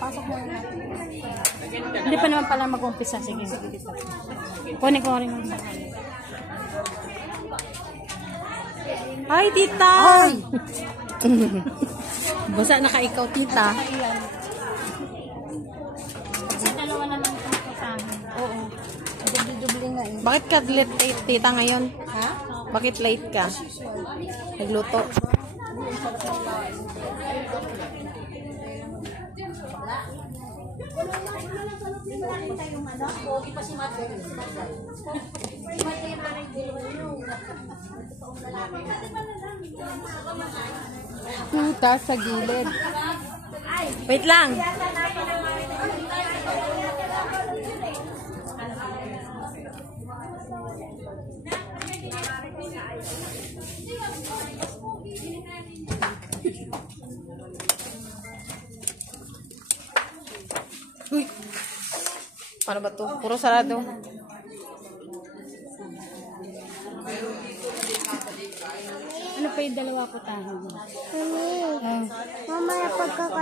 Pasok mo na. Hindi pa naman pala mag-umpisa. Sige. Kunin ko rin. Hi, tita! Ay! Basta naka ikaw, tita. Sa dalawa na lang ito kasahin. Oo. Dubli-dubli nga eh. Bakit ka late, tita, ngayon? Ha? Bakit late ka? Nagluto. Puta sa gilid. Wait lang. Uy. Paano ba to? Puro sarado. Ano pa yung dalawa ko tayo? Mamaya pagkaka